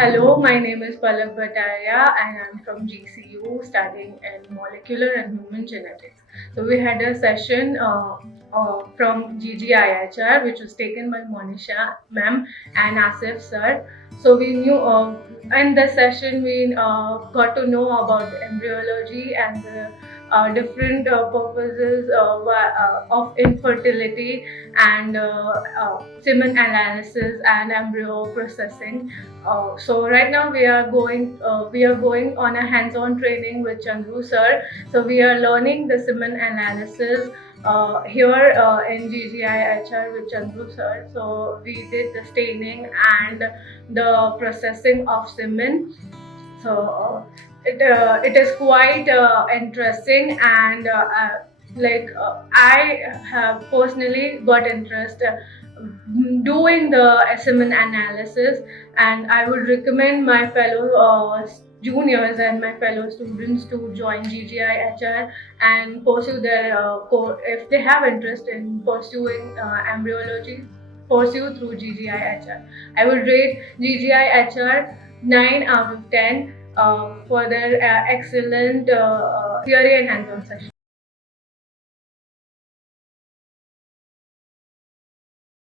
Hello, my name is Palak Bhattaria and I'm from GCU studying in molecular and human genetics. So we had a session from GGIHR which was taken by Monisha ma'am and Asif sir. So we knew in the session we got to know about the embryology and the different purposes of infertility and semen analysis and embryo processing. So right now we are going on a hands-on training with Chandru sir. So we are learning the semen analysis here in GGIHR with Chandru sir. So we did the staining and the processing of semen. So it is quite interesting and I have personally got interest doing the semen analysis, and I would recommend my fellow juniors and my fellow students to join GGIHR and pursue their if they have interest in pursuing embryology, pursue through GGIHR. I would rate GGIHR 9 out of 10 for their excellent theory and hands-on session.